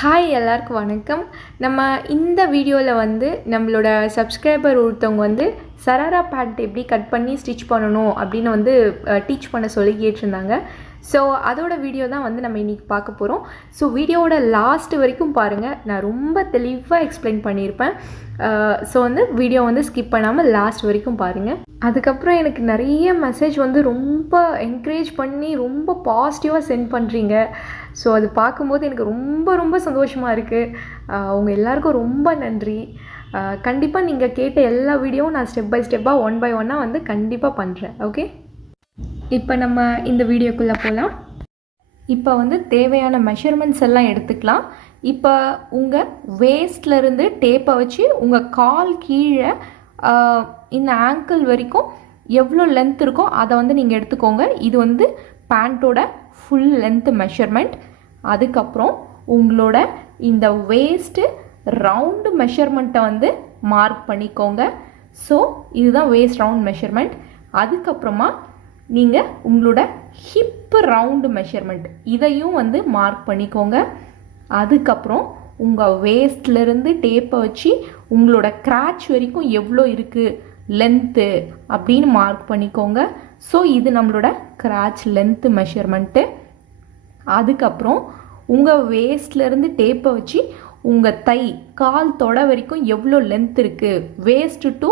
Hi எல்லாருக்கும் வணக்கம். நம்ம இந்த வீடியோவில் வந்து நம்மளோட சப்ஸ்கிரைபர் ஒருத்தவங்க வந்து சராரா பேண்ட் எப்படி கட் பண்ணி ஸ்டிச் பண்ணணும் அப்படின்னு வந்து டீச் பண்ண சொல்லி கேட்டிருந்தாங்க. ஸோ அதோட வீடியோ தான் வந்து நம்ம இன்றைக்கி பார்க்க போகிறோம். ஸோ வீடியோவோட லாஸ்ட் வரைக்கும் பாருங்கள், நான் ரொம்ப தெளிவாக எக்ஸ்பிளைன் பண்ணியிருப்பேன். ஸோ வந்து வீடியோ வந்து ஸ்கிப் பண்ணாமல் லாஸ்ட் வரைக்கும் பாருங்கள். அதுக்கப்புறம் எனக்கு நிறைய மெசேஜ் வந்து ரொம்ப என்கரேஜ் பண்ணி ரொம்ப பாசிட்டிவாக சென்ட் பண்ணுறீங்க. ஸோ அது பார்க்கும்போது எனக்கு ரொம்ப ரொம்ப சந்தோஷமாக இருக்குது. அவங்க எல்லாருக்கும் ரொம்ப நன்றி. கண்டிப்பாக நீங்கள் கேட்ட எல்லா வீடியோவும் நான் ஸ்டெப் பை ஸ்டெப்பாக ஒன் பை ஒன்னாக வந்து கண்டிப்பாக பண்ணுறேன். ஓகே, இப்போ நம்ம இந்த வீடியோக்குள்ளே போகலாம். இப்போ வந்து தேவையான மெஷர்மெண்ட்ஸ் எல்லாம் எடுத்துக்கலாம். இப்போ உங்கள் வேஸ்ட்லேருந்து டேப்பை வச்சு உங்கள் கால் கீழே இந்த ஆங்கிள் வரைக்கும் எவ்வளோ லென்த் இருக்கோ அதை வந்து நீங்கள் எடுத்துக்கோங்க. இது வந்து பேண்ட்டோட ஃபுல் லென்த் மெஷர்மெண்ட். அதுக்கப்புறம் உங்களோட இந்த வேஸ்ட்டு ரவுண்டு மெஷர்மெண்ட்டை வந்து மார்க் பண்ணிக்கோங்க. ஸோ இதுதான் வேஸ்ட் ரவுண்ட் மெஷர்மெண்ட். அதுக்கப்புறமா நீங்கள் உங்களோட ஹிப்பு ரவுண்டு மெஷர்மெண்ட் இதையும் வந்து மார்க் பண்ணிக்கோங்க. அதுக்கப்புறம் உங்கள் வேஸ்ட்லேருந்து டேப்பை வச்சு உங்களோட கிராச் வரைக்கும் எவ்வளோ இருக்குது லென்த்து அப்படின்னு மார்க் பண்ணிக்கோங்க. ஸோ இது நம்மளோட கிராச் லென்த்து மெஷர்மெண்ட்டு. அதுக்கப்புறம் உங்கள் வேஸ்ட்லேருந்து டேப்பை வச்சு உங்கள் தை கால் தொட வரைக்கும் எவ்வளோ லென்த் இருக்குது, வேஸ்ட்டு டு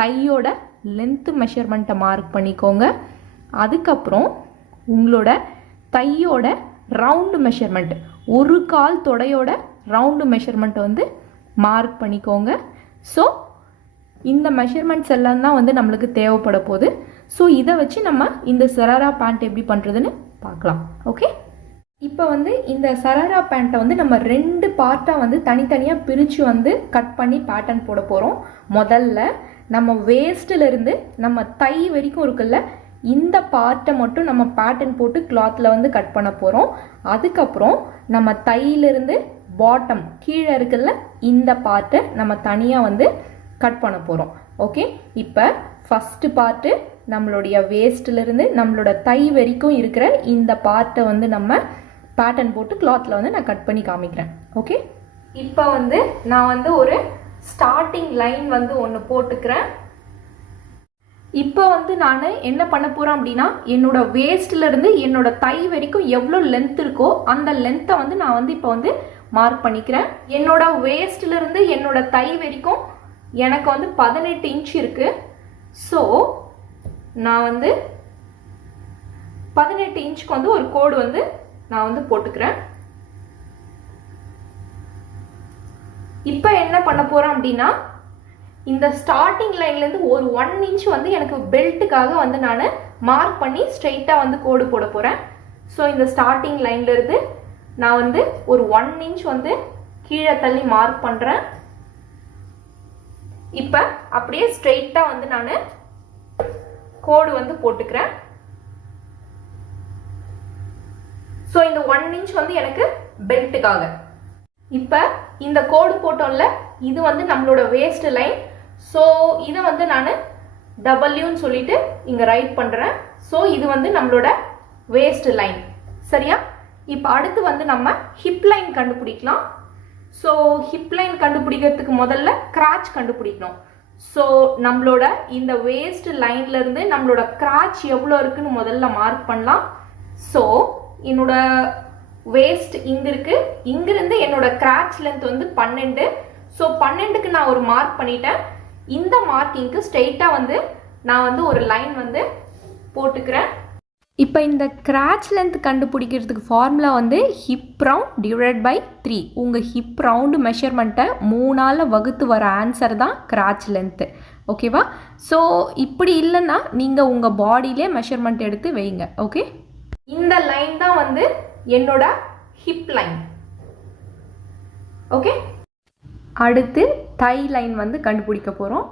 தையோட லென்த்து மெஷர்மெண்ட்டை மார்க் பண்ணிக்கோங்க. அதுக்கப்புறம் உங்களோட தையோட ரவுண்டு மெஷர்மெண்ட், ஒரு கால் தொடையோட ரவுண்டு மெஷர்மெண்ட்டை வந்து மார்க் பண்ணிக்கோங்க. ஸோ இந்த மெஷர்மெண்ட்ஸ் எல்லாம் தான் வந்து நம்மளுக்கு தேவைப்பட போகுது. ஸோ இதை வச்சு நம்ம இந்த சராரா பேண்ட் எப்படி பண்ணுறதுன்னு பார்க்கலாம். ஓகே, இப்போ வந்து இந்த சராரா பேண்ட்டை வந்து நம்ம ரெண்டு பார்ட்டாக வந்து தனித்தனியாக பிரித்து வந்து கட் பண்ணி பேட்டர்ன் போட போகிறோம். முதல்ல நம்ம வேஸ்ட்டிலிருந்து நம்ம தை வரைக்கும் இருக்குல்ல, இந்த பார்ட்டை மட்டும் நம்ம பேட்டர்ன் போட்டு கிளாத்தில் வந்து கட் பண்ண போகிறோம். அதுக்கப்புறம் நம்ம தையிலிருந்து பாட்டம் கீழே இருக்குல்ல, இந்த பார்ட்டை நம்ம தனியாக வந்து கட் பண்ண போகிறோம். ஓகே, இப்போ ஃபஸ்ட்டு பார்ட்டு நம்மளுடைய வேஸ்ட்டிலிருந்து நம்மளோட தை வரைக்கும் இருக்கிற இந்த பார்ட்டை வந்து நம்ம பேட்டர்ன் போட்டு கிளாத்தில் வந்து நான் கட் பண்ணி காமிக்கிறேன். ஓகே, இப்போ வந்து நான் வந்து ஒரு ஸ்டார்டிங் லைன் வந்து ஒன்று போட்டுக்கிறேன். இப்போ வந்து நான் என்ன பண்ண போகிறேன் அப்படின்னா, என்னோட வேஸ்ட்லேருந்து என்னோட தை வரைக்கும் எவ்வளோ லென்த் இருக்கோ அந்த லென்த்தை வந்து நான் வந்து இப்போ வந்து மார்க் பண்ணிக்கிறேன். என்னோட வேஸ்ட்லேருந்து என்னோட தை வரைக்கும் எனக்கு வந்து 18 இன்ச் இருக்குது. ஸோ நான் வந்து 18 இன்ச்சுக்கு வந்து ஒரு கோடு வந்து நான் வந்து போட்டுக்கிறேன். இப்போ என்ன பண்ண போகிறேன் அப்படின்னா, இந்த ஸ்டார்டிங் லைன்லேருந்து ஒரு 1 இன்ச் வந்து எனக்கு பெல்ட்டுக்காக வந்து நான் மார்க் பண்ணி ஸ்ட்ரெயிட்டாக வந்து கோடு போட போகிறேன். ஸோ இந்த ஸ்டார்டிங் லைன்லேருந்து நான் வந்து ஒரு 1 இன்ச் வந்து கீழே தள்ளி மார்க் பண்ணுறேன். இப்போ அப்படியே ஸ்ட்ரெயிட்டாக வந்து நான் கோடு வந்து போட்டுக்கிறேன். ஸோ இந்த 1 இன்ச் வந்து எனக்கு பெல்ட்டுக்காக. இப்போ இந்த கோடு போட்டோம்ல, இது வந்து நம்மளோட வேஸ்ட் லைன். ஸோ இதை வந்து நான் டபிள்யூன்னு சொல்லிட்டு இங்கே ரைட் பண்ணுறேன். ஸோ இது வந்து நம்மளோட வேஸ்ட் லைன். சரியா? இப்போ அடுத்து வந்து நம்ம ஹிப் லைன் கண்டுபிடிக்கலாம். ஸோ ஹிப் லைன் கண்டுபிடிக்கிறதுக்கு முதல்ல கிராச் கண்டுபிடிக்கணும். ஸோ நம்மளோட இந்த வேஸ்ட் லைன்லேருந்து நம்மளோட கிராச் எவ்வளோ இருக்குன்னு முதல்ல மார்க் பண்ணலாம். ஸோ என்னோட வேஸ்ட் இங்கே இருக்குது, இங்கிருந்து என்னோட கிராச் லென்த் வந்து 12. ஸோ 12க்கு நான் ஒரு மார்க் பண்ணிட்டேன். இந்த மார்க்கிங்க்கு ஸ்ட்ரெயிட்டாக வந்து நான் வந்து ஒரு லைன் வந்து போட்டுக்கிறேன். இப்போ இந்த கிராச் லென்த் கண்டுபிடிக்கிறதுக்கு ஃபார்முலா வந்து ஹிப் ரவுண்ட் டிவைட் பை 3. உங்கள் ஹிப் ரவுண்டு மெஷர்மெண்ட்டை 3ஆல் வகுத்து வர ஆன்சர் தான் கிராச் லென்த்து. ஓகேவா? ஸோ இப்படி இல்லைன்னா நீங்கள் உங்கள் பாடியிலே மெஷர்மெண்ட் எடுத்து வைங்க. ஓகே, இந்த லைன் தான் வந்து என்னோட ஹிப் லைன். ஓகே, அடுத்து தை லைன் வந்து கண்டுபிடிக்க போகிறோம்.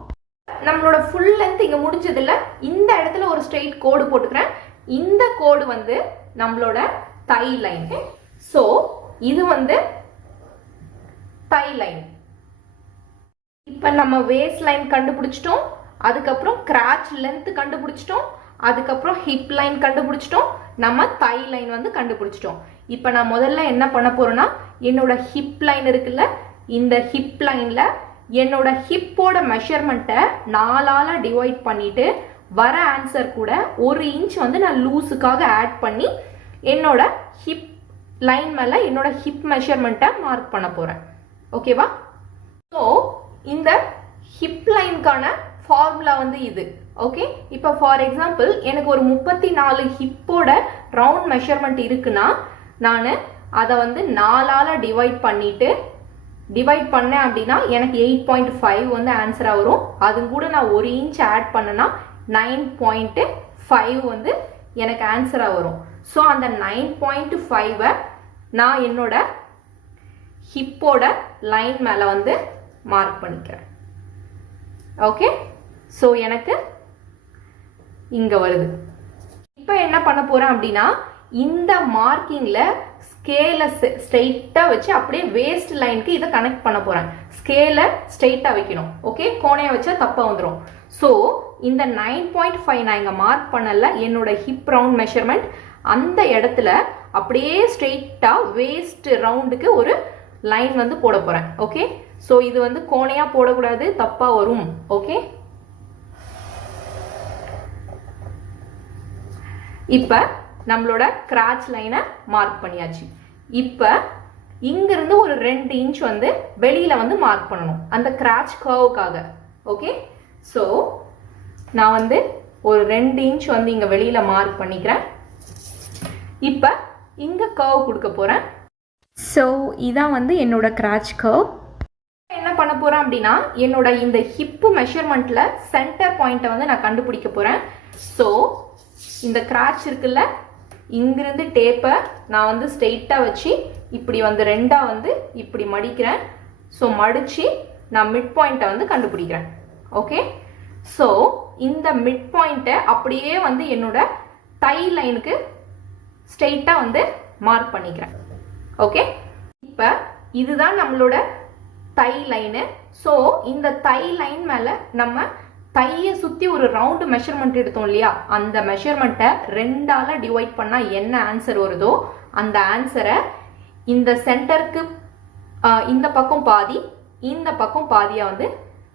நம்மளோட ஃபுல் லென்த் இங்கே முடிஞ்சதில்ல, இந்த இடத்துல ஒரு ஸ்ட்ரெயிட் கோடு போட்டுக்கிறேன். இந்த கோடு வந்து நம்மளோட தை லைன். ஸோ இது வந்து தை லைன். இப்போ நம்ம வேஸ்ட் லைன் கண்டுபிடிச்சிட்டோம், அதுக்கப்புறம் கிராச் லென்த் கண்டுபிடிச்சிட்டோம், அதுக்கப்புறம் ஹிப் லைன் கண்டுபிடிச்சிட்டோம், நம்ம தை லைன் வந்து கண்டுபிடிச்சிட்டோம். இப்போ நான் முதல்ல என்ன பண்ண போறேன்னா, என்னோட ஹிப் லைன் இருக்குல்ல, இந்த ஹிப் லைனில் என்னோட ஹிப்போட மெஷர்மெண்ட்டை 4ஆல் டிவைட் பண்ணிவிட்டு வர ஆன்சர் கூட 1 இன்ச் வந்து நான் லூஸுக்காக ஆட் பண்ணி என்னோட ஹிப் லைன் மேலே என்னோட ஹிப் மெஷர்மெண்ட்டை மார்க் பண்ண போகிறேன். ஓகேவா? ஸோ இந்த ஹிப் லைனுக்கான ஃபார்முலா வந்து இது. ஓகே, இப்போ ஃபார் எக்ஸாம்பிள் எனக்கு ஒரு 34 ஹிப்போட ரவுண்ட் மெஷர்மெண்ட் இருக்குன்னா நான் அதை வந்து 4ஆல் டிவைட் பண்ணேன் அப்படின்னா எனக்கு 8.5 வந்து ஆன்சராக வரும். அது கூட நான் 1 இன்ச் ஆட் பண்ணேன்னா 9.5 வந்து எனக்கு ஆன்சராக வரும். ஸோ அந்த 9.5 நான் என்னோட ஹிப்போட லைன் மேலே வந்து மார்க் பண்ணிக்கிறேன். ஓகே, ஸோ எனக்கு இங்கே வருது. இப்போ என்ன பண்ண போகிறேன் அப்படின்னா இந்த மார்க்கிங்கில் ஸ்கேலை ஸ்ட்ரெயிட்டாக வச்சு அப்படியே வேஸ்ட் லைனுக்கு இதை கனெக்ட் பண்ண போகிறேன். ஸ்கேலை ஸ்ட்ரெயிட்டாக வைக்கணும். ஓகே, கோணையை வச்சா தப்பாக வந்துடும். ஸோ இந்த 9.5 நான் இங்கே மார்க் பண்ணல என்னோட ஹிப் ரவுண்ட் மெஷர்மெண்ட், அந்த இடத்துல அப்படியே ஸ்ட்ரெயிட்டாக வேஸ்ட் ரவுண்டுக்கு ஒரு லைன் வந்து போட போகிறேன். ஓகே, ஸோ இது வந்து கோணையாக போடக்கூடாது, தப்பாக வரும். ஓகே, இப்போ நம்மளோட கிராச் லைனை மார்க் பண்ணியாச்சு. இப்போ இங்கிருந்து ஒரு 2 இன்ச் வந்து வெளியில் வந்து மார்க் பண்ணணும் அந்த கிராச் கர்வுக்காக. ஓகே, ஸோ நான் வந்து ஒரு 2 இன்ச் வந்து இங்கே வெளியில் மார்க் பண்ணிக்கிறேன். இப்போ இங்கே கர்வ் கொடுக்க போகிறேன். ஸோ இதான் வந்து என்னோட கிராச் கர்வ். என்ன பண்ண போகிறேன் அப்படின்னா என்னோட இந்த ஹிப்பு மெஷர்மெண்ட்டில் சென்டர் பாயிண்ட்டை வந்து நான் கண்டுபிடிக்க போகிறேன். ஸோ இந்த கிராச் இருக்குல்ல, இங்கிருந்து டேப்பை நான் வந்து ஸ்ட்ரெயிட்டாக வச்சு இப்படி வந்து 2ஆக வந்து இப்படி மடிக்கிறேன். ஸோ மடித்து நான் மிட் பாயிண்ட்டை வந்து கண்டுபிடிக்கிறேன். ஓகே, ஸோ இந்த மிட் பாயிண்ட்டை அப்படியே வந்து என்னோட தை லைனுக்கு ஸ்ட்ரெயிட்டாக வந்து மார்க் பண்ணிக்கிறேன். ஓகே, இப்போ இதுதான் நம்மளோட தை லைனு. ஸோ இந்த தை லைன் மேலே நம்ம தையை சுற்றி ஒரு ரவுண்டு மெஷர்மெண்ட் எடுத்தோம் இல்லையா, அந்த மெஷர்மெண்ட்டை 2ஆல் டிவைட் பண்ணால் என்ன ஆன்சர் வருதோ அந்த ஆன்சரை இந்த சென்டருக்கு இந்த பக்கம் பாதி இந்த பக்கம் பாதியாக வந்து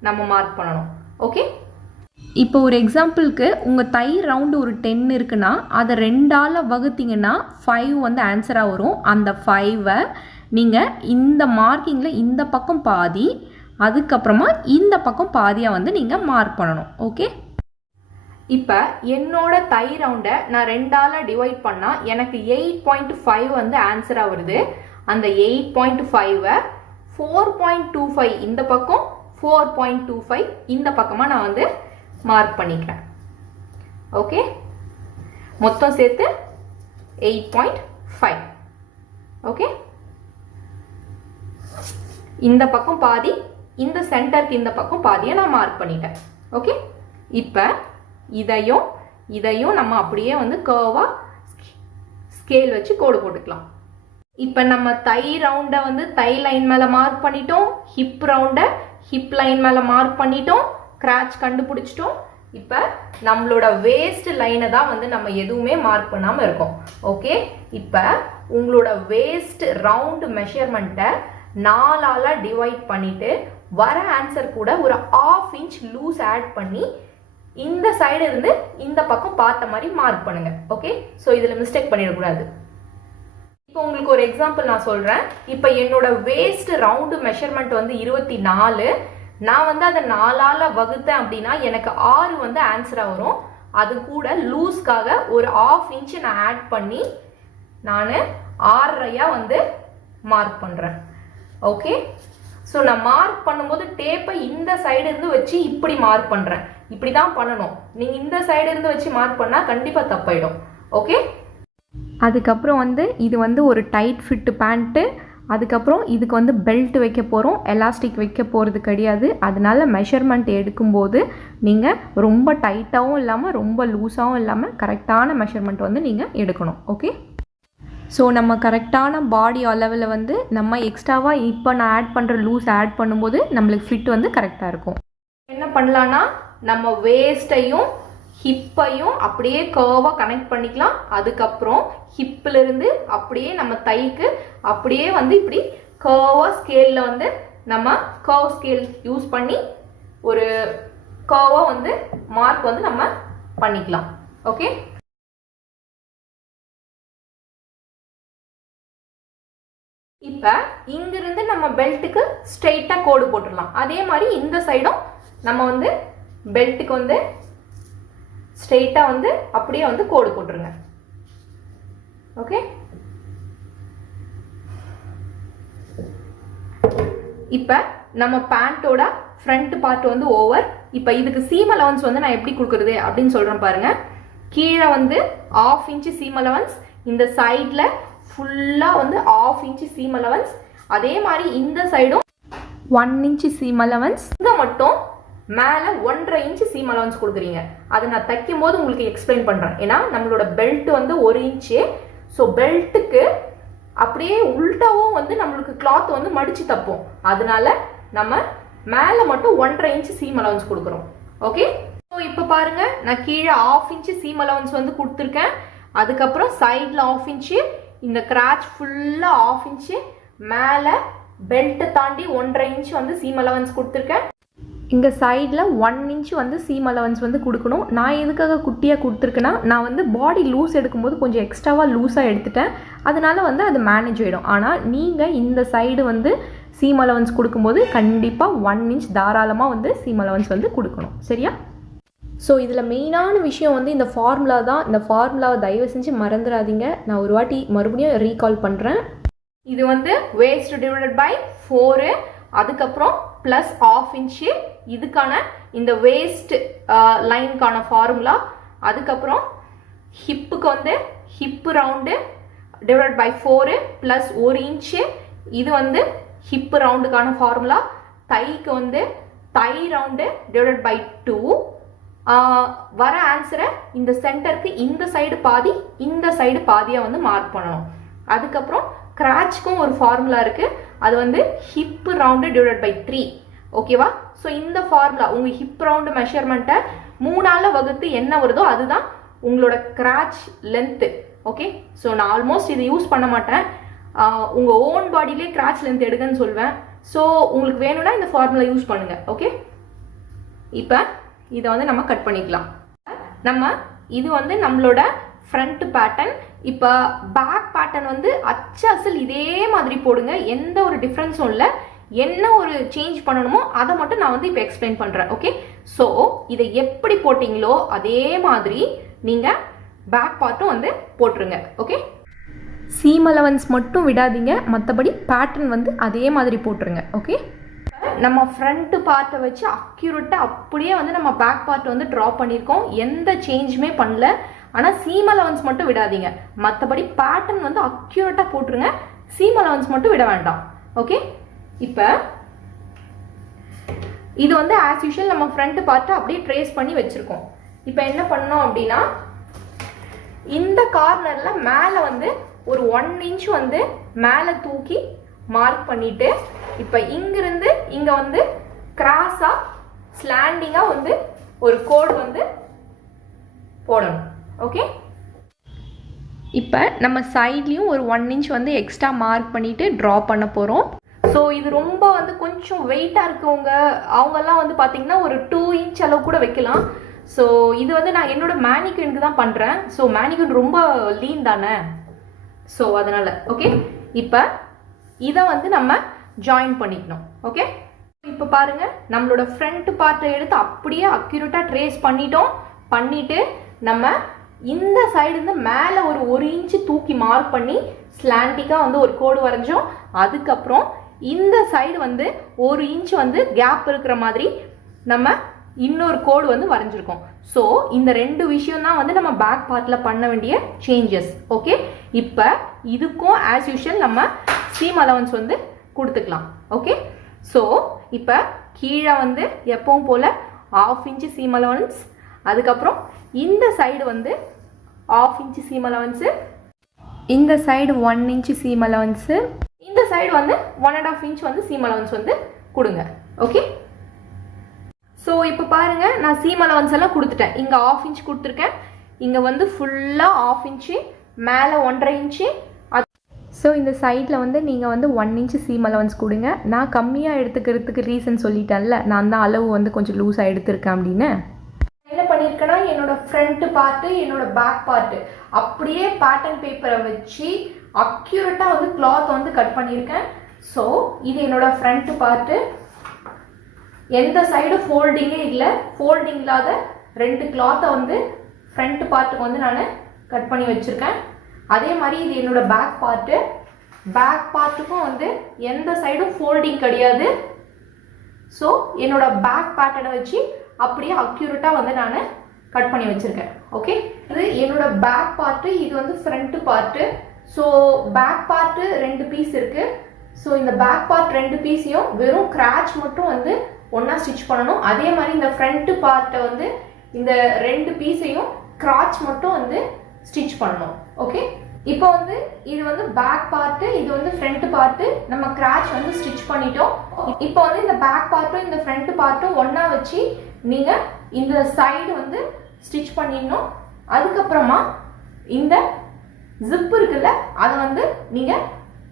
நம்ம மார்க் பண்ணணும். ஓகே, இப்போ ஒரு எக்ஸாம்பிளுக்கு உங்கள் தை ரவுண்டு ஒரு 10 இருக்குன்னா அதை 2ஆல் வகுத்தீங்கன்னா 5 வந்து ஆன்சராக வரும். அந்த 5ஐ நீங்கள் இந்த மார்க்கிங்கில் இந்த பக்கம் பாதி, அதுக்கப்புறமா இந்த பக்கம் பாதியாக வந்து நீங்கள் மார்க் பண்ணணும். ஓகே, இப்போ என்னோட தை ரவுண்டை நான் 2ஆல் டிவைட் பண்ணால் எனக்கு 8.5 வந்து ஆன்சராக வருது. அந்த 8.5ஐ 4.25 இந்த பக்கம் 4.25 இந்த பக்கமாக நான் வந்து மார்க் பண்ணிக்கிறேன். ஓகே, மொத்தம் சேர்த்து 8.5. ஓகே, இந்த பக்கம் பாதி, இந்த சென்டருக்கு இந்த பக்கம் பாதியை நான் மார்க் பண்ணிட்டேன். ஓகே, இப்போ இதையும் நம்ம அப்படியே வந்து கர்வாக ஸ்கேல் வச்சு கோடு போட்டுக்கலாம். இப்போ நம்ம தை ரவுண்டை வந்து தை லைன் மேலே மார்க் பண்ணிட்டோம், ஹிப் ரவுண்டை ஹிப் லைன் மேலே மார்க் பண்ணிட்டோம், கிராச் கண்டுபிடிச்சிட்டோம். இப்போ நம்மளோட வேஸ்ட் லைனை தான் வந்து நம்ம எதுவுமே மார்க் பண்ணாமல் இருக்கோம். ஓகே, இப்போ உங்களோட வேஸ்ட் ரவுண்டு மெஷர்மெண்ட்டை 4ஆல் டிவைட் பண்ணிவிட்டு வர ஆன்சர் கூட ஒரு 1/2 இன்ச் லூஸ் ஆட் பண்ணி இந்த சைடு இருந்து இந்த பக்கம் பார்த்த மாதிரி மார்க் பண்ணுங்கள். ஓகே, ஸோ இதில் மிஸ்டேக் பண்ணிடக்கூடாது. இப்போ உங்களுக்கு ஒரு எக்ஸாம்பிள் நான் சொல்கிறேன். இப்போ என்னோட வேஸ்ட் ரவுண்டு மெஷர்மெண்ட் வந்து 24. நான் வந்து அதை 4ஆல் வகுத்தேன் அப்படின்னா எனக்கு 6 வந்து ஆன்சராக வரும். அது கூட லூஸ்க்காக ஒரு 1/2 இன்ச்சு நான் ஆட் பண்ணி நான் 6.5 வந்து மார்க் பண்ணுறேன். ஓகே, ஸோ நான் மார்க் பண்ணும்போது டேப்பை இந்த சைடு இருந்து வச்சு இப்படி மார்க் பண்ணுறேன். இப்படி தான் பண்ணணும். நீங்கள் இந்த சைடு இருந்து வச்சு மார்க் பண்ணால் கண்டிப்பாக தப்பாயிடும். ஓகே, அதுக்கப்புறம் வந்து இது வந்து ஒரு டைட் ஃபிட்டு பேண்ட்டு. அதுக்கப்புறம் இதுக்கு வந்து பெல்ட் வைக்க போகிறோம், எலாஸ்டிக் வைக்க போகிறது கிடையாது. அதனால மெஷர்மெண்ட் எடுக்கும்போது நீங்கள் ரொம்ப டைட்டாகவும் இல்லாமல் ரொம்ப லூஸாகவும் இல்லாமல் கரெக்டான மெஷர்மெண்ட் வந்து நீங்கள் எடுக்கணும். ஓகே, ஸோ நம்ம கரெக்டான பாடி அளவில் வந்து நம்ம எக்ஸ்ட்ராவாக இப்போ நான் ஆட் பண்ணுற லூஸ் ஆட் பண்ணும்போது நம்மளுக்கு ஃபிட் வந்து கரெக்டாக இருக்கும். என்ன பண்ணலான்னா நம்ம வேஸ்ட்டையும் ஹிப்பையும் அப்படியே கர்வாக கனெக்ட் பண்ணிக்கலாம். அதுக்கப்புறம் ஹிப்பிலிருந்து அப்படியே நம்ம தைக்கு அப்படியே வந்து இப்படி கர்வாக ஸ்கேலில் வந்து நம்ம கர்வ் ஸ்கேல் யூஸ் பண்ணி ஒரு கர்வாக வந்து மார்க் வந்து நம்ம பண்ணிக்கலாம். ஓகே, இப்போ இங்கிருந்து நம்ம பெல்ட்டுக்கு ஸ்ட்ரெயிட்டாக கோடு போட்டுடலாம். அதே மாதிரி இந்த சைடும் நம்ம வந்து பெல்ட்டுக்கு வந்து ஸ்ட்ரெயிட்டாக வந்து அப்படியே வந்து கோடு போட்டுருங்க. ஓகே, இப்போ நம்ம பேண்ட்டோட ஃப்ரண்ட் பார்ட் வந்து ஓவர். இப்போ இதுக்கு சீம் அலவன்ஸ் வந்து நான் எப்படி கொடுக்குறது அப்படின்னு சொல்கிறேன் பாருங்க. கீழே வந்து 1/2 இன்ச்சு சீம் அலவன்ஸ், இந்த சைடில் ஃபுல்லாக வந்து 1/2 இன்ச்சு சீம் அலவன்ஸ், அதே மாதிரி இந்த சைடும் 1 இன்ச்சு சீம் அலவன்ஸ். இங்கே மட்டும் மேலே 1.5 இன்ச்சு சீம் அலவன்ஸ் கொடுக்குறீங்க. அதை நான் தைக்கும் போது உங்களுக்கு எக்ஸ்பிளைன் பண்ணுறேன். ஏன்னா நம்மளோட பெல்ட் வந்து 1 இன்ச்சு. ஸோ பெல்ட்டுக்கு அப்படியே உள்டாவும் வந்து நம்மளுக்கு கிளாத் வந்து மடித்து தப்போம். அதனால நம்ம மேலே மட்டும் 1.5 இன்ச்சு சீம் அலவன்ஸ் கொடுக்குறோம். ஓகே, ஸோ இப்போ பாருங்க, நான் கீழே 1/2 இன்ச்சு சீம் அலவன்ஸ் வந்து கொடுத்துருக்கேன். அதுக்கப்புறம் சைடில் 1/2 இன்ச்சு, இந்த கிராச் ஃபுல்லாக 1/2 இன்ச்சு, மேலே பெல்ட்டை தாண்டி 1.5 இன்ச்சு வந்து சீம் அலவன்ஸ் கொடுத்துருக்கேன். இங்கே சைடில் 1 இன்ச்சு வந்து சீம் அலவன்ஸ் வந்து கொடுக்கணும். நான் எதுக்காக குட்டியாக கொடுத்துருக்கேன்னா, நான் வந்து பாடி லூஸ் எடுக்கும்போது கொஞ்சம் எக்ஸ்ட்ராவாக லூஸாக எடுத்துட்டேன். அதனால வந்து அது மேனேஜ் ஆகிடும். ஆனால் நீங்கள் இந்த சைடு வந்து சீம் அலவன்ஸ் கொடுக்கும்போது கண்டிப்பாக 1 இன்ச் தாராளமாக வந்து சீம் அலவன்ஸ் வந்து கொடுக்கணும். சரியா? ஸோ இதில் மெயினான விஷயம் வந்து இந்த ஃபார்முலா தான். இந்த ஃபார்முலாவை தயவு செஞ்சு மறந்துடாதீங்க. நான் ஒரு வாட்டி மறுபடியும் ரீகால் பண்ணுறேன். இது வந்து வேஸ்ட் டிவைடட் பை 4, அதுக்கப்புறம் ப்ளஸ் 1/2 இன்ச்சு, இதுக்கான இந்த வேஸ்ட் லைனுக்கான ஃபார்முலா. அதுக்கப்புறம் ஹிப்புக்கு வந்து hip round divide by 4 plus 1 inch, இது வந்து ஹிப்பு ரவுண்டுக்கான ஃபார்முலா. தைக்கு வந்து தை ரவுண்டு டிவைட் பை 2. வர ஆன்சரை இந்த சென்டருக்கு இந்த சைடு பாதி இந்த சைடு பாதியாக வந்து மார்க் பண்ணணும். அதுக்கப்புறம் கிராச்சுக்கும் ஒரு ஃபார்முலா இருக்குது. அது வந்து ஹிப் ரவுண்டு டிவைட் பை 3. ஓகேவா? ஸோ இந்த ஃபார்முலா உங்கள் ஹிப் ரவுண்டு மெஷர்மெண்ட்டை 3ஆல் வகுத்து என்ன வருதோ அதுதான் உங்களோட கிராச் லென்த்து. ஓகே, ஸோ நான் ஆல்மோஸ்ட் இதை யூஸ் பண்ண மாட்டேன். உங்கள் ஓன் பாடியிலே கிராச் லென்த் எடுங்கன்னு சொல்வேன். ஸோ உங்களுக்கு வேணும்னா இந்த ஃபார்முலா யூஸ் பண்ணுங்கள். ஓகே, இப்போ இதை வந்து நம்ம கட் பண்ணிக்கலாம். இது வந்து நம்மளோட ஃப்ரண்ட் பேட்டர்ன். இப்போ பேக் பேட்டர்ன் வந்து அச்சல் இதே மாதிரி போடுங்க, எந்த ஒரு டிஃப்ரென்ஸும் இல்லை. என்ன ஒரு சேஞ்ச் பண்ணணுமோ அதை மட்டும் நான் வந்து இப்போ எக்ஸ்பிளைன் பண்ணுறேன். ஓகே, ஸோ இதை எப்படி போட்டிங்களோ அதே மாதிரி நீங்கள் பேக் பார்ட்டும் வந்து போட்டுருங்க. ஓகே, சீம் அலவன்ஸ் மட்டும் விடாதீங்க, மற்றபடி பேட்டர்ன் வந்து அதே மாதிரி போட்டுருங்க. ஓகே, நம்ம ஃப்ரண்ட் பார்ட்டை வச்சு அக்யூரேட்டாக அப்படியே வந்து நம்ம பேக் பார்ட் வந்து ட்ரா பண்ணியிருக்கோம். எந்த சேஞ்சுமே பண்ணல. ஆனால் சீம் அலவன்ஸ் மட்டும் விடாதீங்க, மற்றபடி பேட்டர்ன் வந்து அக்யூரேட்டாக போட்டுருங்க. சீம் அலவன்ஸ் மட்டும் விட வேண்டாம். ஓகே, இப்போ இது வந்து ஆஸ் யூஷுவல் நம்ம ஃப்ரண்ட் பார்ட்டை அப்படியே ட்ரேஸ் பண்ணி வச்சுருக்கோம். இப்போ என்ன பண்ணோம் அப்படின்னா, இந்த கார்னரில் மேலே வந்து ஒரு 1 இன்ச் வந்து மேலே தூக்கி மார்க் பண்ணிவிட்டு, இப்போ இங்கிருந்து இங்கே வந்து கிராஸாக ஸ்லாண்டிங்காக வந்து ஒரு கோடு வந்து போடணும். ஓகே, இப்போ நம்ம சைட்லேயும் ஒரு 1 இன்ச் வந்து எக்ஸ்ட்ரா மார்க் பண்ணிவிட்டு ட்ரா பண்ண போகிறோம். ஸோ இது ரொம்ப வந்து கொஞ்சம் வெயிட்டாக இருக்கவங்க அவங்கெல்லாம் வந்து பார்த்திங்கன்னா ஒரு 2 இன்ச் அளவு கூட வைக்கலாம். ஸோ இது வந்து நான் என்னோட மேனிக்யூனுக்கு தான் பண்ணுறேன். ஸோ மேனிக்யூன் ரொம்ப லீன் தானே, ஸோ அதனால். ஓகே, இப்போ இதை வந்து நம்ம ஜாயின் பண்ணிக்கணும். ஓகே, இப்போ பாருங்கள், நம்மளோட ஃப்ரண்ட் பார்ட்டை எடுத்து அப்படியே அக்யூரேட்டாக ட்ரேஸ் பண்ணிவிட்டு நம்ம இந்த சைடு இருந்து மேலே ஒரு 1 இன்ச்சு தூக்கி மார்க் பண்ணி ஸ்லாண்டிக்காக வந்து ஒரு கோடு வரைஞ்சோம். அதுக்கப்புறம் இந்த சைடு வந்து 1 இன்ச் வந்து கேப் இருக்கிற மாதிரி நம்ம இன்னொரு கோடு வந்து வரைஞ்சிருக்கோம். ஸோ இந்த 2 விஷயம் தான் வந்து நம்ம பேக் பார்ட்டில் பண்ண வேண்டிய சேஞ்சஸ். ஓகே, இப்போ இதுக்கும் ஆஸ் யூஷுவல் நம்ம சீம் அலவன்ஸ் வந்து கொடுத்துக்கலாம். ஓகே, ஸோ இப்போ கீழே வந்து எப்பவும் போல் 1/2 இன்ச்சு சீம் அலவன்ஸ், அதுக்கப்புறம் இந்த சைடு வந்து 1/2 இன்ச்சு சீம் அலவன்ஸு, இந்த சைடு 1 இன்ச்சு சீம் அலவன்ஸு, இந்த சைடு வந்து 1.5 இன்ச் வந்து சீம் அலவன்ஸ் வந்து கொடுங்க. ஓகே, ஸோ இப்போ பாருங்கள், நான் சீம் அலவன்ஸ் எல்லாம் கொடுத்துட்டேன். இங்கே 1/2 இன்ச் கொடுத்துருக்கேன், இங்கே வந்து ஃபுல்லாக 1/2 இன்ச்சு, மேலே 1.5 இன்ச்சு. ஸோ இந்த சைடில் வந்து நீங்கள் வந்து 1 இன்ச்சு சீம் அலவன்ஸ் கொடுங்க. நான் கம்மியாக எடுத்துக்கிறதுக்கு ரீசன் சொல்லிட்டேன்ல, நான் தான் அளவு வந்து கொஞ்சம் லூஸாக எடுத்திருக்கேன் அப்படின்னு. என்ன பண்ணியிருக்கேன்னா, என்னோட ஃப்ரண்ட் பார்ட்டு, என்னோட பேக் பார்ட்டு அப்படியே பேட்டர்ன் பேப்பரை வச்சு அக்யூரேட்டாக வந்து கிளாத் வந்து கட் பண்ணியிருக்கேன். ஸோ இது என்னோட ஃப்ரண்ட் பார்ட்டு, எந்த சைடு ஃபோல்டிங்கே இல்லை, ஃபோல்டிங் இல்லாத 2 கிளாத்தை வந்து ஃப்ரண்ட் பார்ட்டுக்கு வந்து நான் கட் பண்ணி வச்சுருக்கேன். அதே மாதிரி இது என்னோட பேக் பார்ட்டு, பேக் பார்ட்டுக்கும் வந்து எந்த சைடும் ஃபோல்டிங் கிடையாது. ஸோ என்னோட பேக் பேட்டர்னை வச்சு அப்படியே அக்யூரேட்டாக வந்து நான் கட் பண்ணி வச்சுருக்கேன். ஓகே, இது என்னோட பேக் பார்ட்டு, இது வந்து front part. So back part 2 piece இருக்குது. ஸோ இந்த பேக் பார்ட் 2 பீஸையும் வெறும் கிராச் மட்டும் வந்து ஒன்றா ஸ்டிச் பண்ணணும். அதே மாதிரி இந்த ஃப்ரண்ட் பார்ட்டை வந்து இந்த 2 பீஸையும் கிராச் மட்டும் வந்து ஸ்டிச் பண்ணணும். ஓகே, இப்போ வந்து இது வந்து பேக் பார்ட்டு, இது வந்து ஃப்ரண்ட் பார்ட்டு, நம்ம கிராச் வந்து ஸ்டிச் பண்ணிட்டோம். இப்போ வந்து இந்த பேக் பார்ட்டும் இந்த ஃப்ரண்ட் பார்ட்டும் ஒன்றா வச்சு நீங்கள் இந்த சைடு வந்து ஸ்டிச் பண்ணிடணும். அதுக்கப்புறமா இந்த ஜிப் இருக்குல்ல, அதை வந்து நீங்கள்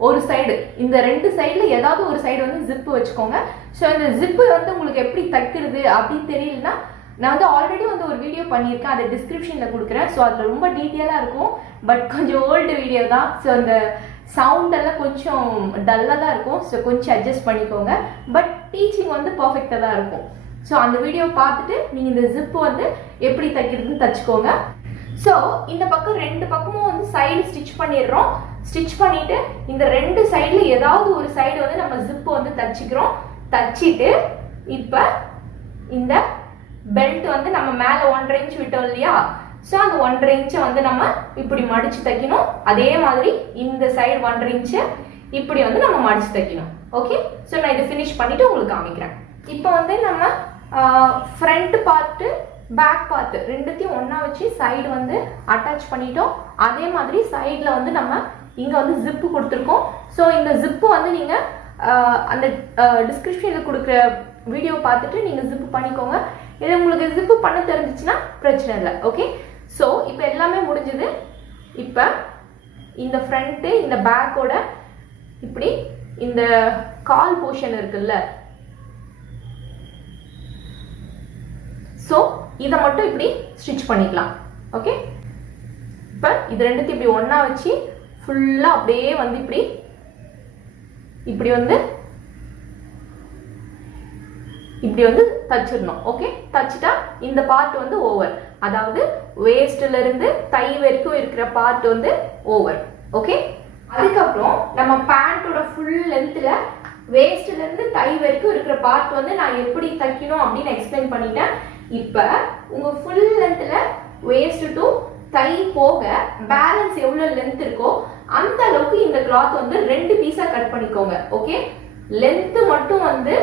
ஒரு சைடு, இந்த 2 சைடில் ஏதாவது ஒரு சைடு வந்து ஜிப்பு வச்சுக்கோங்க. ஸோ இந்த ஜிப்பு வந்து உங்களுக்கு எப்படி தைக்கிறது அப்படின்னு தெரியலனா, நான் வந்து ஆல்ரெடி வந்து ஒரு வீடியோ பண்ணியிருக்கேன், அதை டிஸ்கிரிப்ஷனில் கொடுக்குறேன். ஸோ அதில் ரொம்ப டீட்டெயிலாக இருக்கும், பட் கொஞ்சம் ஓல்டு வீடியோ தான். ஸோ அந்த சவுண்டெல்லாம் கொஞ்சம் டல்லாக தான் இருக்கும். ஸோ கொஞ்சம் அட்ஜஸ்ட் பண்ணிக்கோங்க, பட் டீச்சிங் வந்து பர்ஃபெக்டாக தான் இருக்கும். ஸோ அந்த வீடியோ பார்த்துட்டு நீங்கள் இந்த ஜிப்பு வந்து எப்படி தைக்கிறதுன்னு தச்சுக்கோங்க. ஸோ இந்த பக்கம் 2 பக்கமும் வந்து சைடு ஸ்டிச் பண்ணிடுறோம். ஸ்டிச் பண்ணிவிட்டு இந்த 2 சைடில் ஏதாவது ஒரு சைடு வந்து நம்ம ஜிப்பு வந்து தச்சுக்கிறோம். தச்சுட்டு இப்போ இந்த பெல்ட் வந்து நம்ம மேலே 1.5 இன்ச் விட்டோம் இல்லையா, ஸோ அந்த 1.5 இன்ச்சை வந்து நம்ம இப்படி மடித்து தைக்கணும். அதே மாதிரி இந்த சைடு 1.5 இன்ச்சு இப்படி வந்து நம்ம மடித்து தைக்கணும். ஓகே, ஸோ நான் இதை ஃபினிஷ் பண்ணிவிட்டு உங்களுக்கு காமிக்கிறேன். இப்போ வந்து நம்ம ஃப்ரண்ட் பார்ட்டு பேக் பார்ட்டு 2த்தையும் ஒன்றா வச்சு சைடு வந்து அட்டாச் பண்ணிட்டோம். அதே மாதிரி சைடில் வந்து நம்ம இங்கே வந்து ஜிப்பு கொடுத்துருக்கோம். ஸோ இந்த ஜிப்பு வந்து நீங்கள் அந்த டிஸ்கிரிப்ஷனில் கொடுக்குற வீடியோ பார்த்துட்டு நீங்கள் ஜிப்பு பண்ணிக்கோங்க. இது உங்களுக்கு ஜிப்பு பண்ண தெரிஞ்சிச்சுன்னா பிரச்சனை இல்லை. ஓகே, ஸோ இப்போ எல்லாமே முடிஞ்சது. இப்போ இந்த ஃப்ரண்ட்டு இந்த பேக்கோட இப்படி இந்த கால் போர்ஷன் இருக்குல்ல, ஸோ இதை மட்டும் இப்படி ஸ்டிச் பண்ணிக்கலாம். ஓகே, இப்போ இது 2த்தையும் இப்படி ஒன்றா வச்சு ஃபுல்லாக அப்படியே வந்து இப்படி வந்து தச்சிடணும். ஓகே, தச்சுட்டா இந்த பார்ட் வந்து ஓவர், அதாவது வேஸ்ட்ல இருந்து தை வரைக்கும் இருக்கிற பார்ட் வந்து ஓவர். ஓகே, அதுக்கப்புறம் நம்ம பேண்டோட ஃபுல் லென்த்தில் வேஸ்ட்ல இருந்து தை வரைக்கும் இருக்கிற பார்ட் வந்து நான் எப்படி தைக்கணும் அப்படின்னு எக்ஸ்பிளைன் பண்ணிட்டேன். இப்போ உங்க ஃபுல் லென்த்ல வேஸ்ட் டு தை போக பேலன்ஸ் எவ்வளோ லென்த் இருக்கோ அந்த அளவுக்கு இந்த கிளாத் வந்து 2 பீஸா கட் பண்ணிக்கோங்க. ஓகே, லென்த் மட்டும் வந்து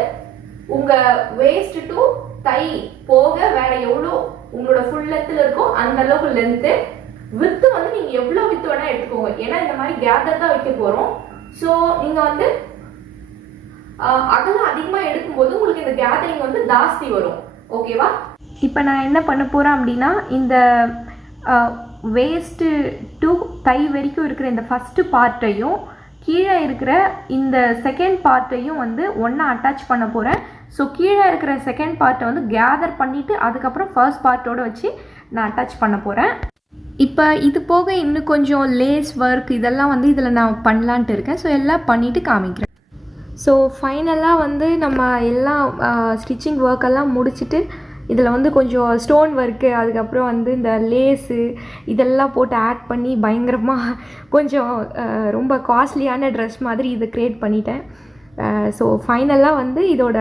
உங்க வேஸ்ட் டு தை போக வேற எவ்வளோ உங்களோட ஃபுல் லென்த்ல இருக்கோ அந்த அளவுக்கு லென்த்து. வித்து வந்து நீங்க எவ்வளோ வித்து வேணா எடுத்துக்கோங்க, ஏன்னா இந்த மாதிரி கேதர் தான் வைக்க போறோம். ஸோ நீங்க வந்து அகலம் அதிகமாக எடுக்கும்போது உங்களுக்கு இந்த கேதரிங் வந்து ஜாஸ்தி வரும். ஓகேவா, இப்போ நான் என்ன பண்ண போகிறேன் அப்படின்னா, இந்த வேஸ்ட்டு டு தை வரைக்கும் இருக்கிற இந்த ஃபஸ்ட்டு பார்ட்டையும் கீழே இருக்கிற இந்த செகண்ட் பார்ட்டையும் வந்து ஒன்றா அட்டாச் பண்ண போகிறேன். ஸோ கீழே இருக்கிற செகண்ட் பார்ட்டை வந்து கேதர் பண்ணிவிட்டு அதுக்கப்புறம் ஃபர்ஸ்ட் பார்ட்டோடு வச்சு நான் அட்டாச் பண்ண போகிறேன். இப்போ இது போக இன்னும் கொஞ்சம் லேஸ் ஒர்க் இதெல்லாம் வந்து இதில் நான் பண்ணலான்ட்டு இருக்கேன். ஸோ எல்லாம் பண்ணிவிட்டு காமிக்கிறேன். ஸோ ஃபைனலாக வந்து நம்ம எல்லாம் ஸ்டிச்சிங் ஒர்க்கெல்லாம் முடிச்சுட்டு இதில் வந்து கொஞ்சம் ஸ்டோன் ஒர்க்கு, அதுக்கப்புறம் வந்து இந்த லேஸு இதெல்லாம் போட்டு ஆட் பண்ணி பயங்கரமாக கொஞ்சம் ரொம்ப காஸ்ட்லியான ட்ரெஸ் மாதிரி இதை க்ரியேட் பண்ணிட்டேன். ஸோ ஃபைனலாக வந்து இதோட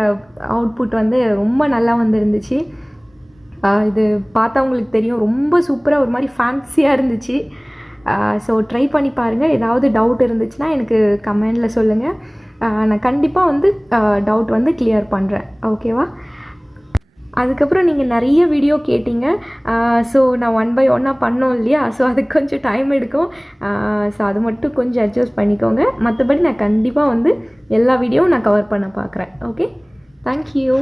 அவுட்புட் வந்து ரொம்ப நல்லா வந்துருந்துச்சு. இது பார்த்தா உங்களுக்கு தெரியும், ரொம்ப சூப்பராக ஒரு மாதிரி ஃபேன்சியாக இருந்துச்சு. ஸோ ட்ரை பண்ணி பாருங்கள். ஏதாவது டவுட் இருந்துச்சுன்னா எனக்கு கமெண்டில் சொல்லுங்கள். நான் கண்டிப்பாக வந்து டவுட் வந்து கிளியர் பண்ணுறேன். ஓகேவா, அதுக்கப்புறம் நீங்கள் நிறைய வீடியோ கேட்டிங்க. ஸோ நான் 1 by 1 பண்ணோம் இல்லையா, ஸோ அதுக்கு கொஞ்சம் டைம் எடுக்கும். ஸோ அது மட்டும் கொஞ்சம் அட்ஜஸ்ட் பண்ணிக்கோங்க. மற்றபடி நான் கண்டிப்பாக வந்து எல்லா வீடியோவும் நான் கவர் பண்ண பார்க்குறேன். Okay, thank you.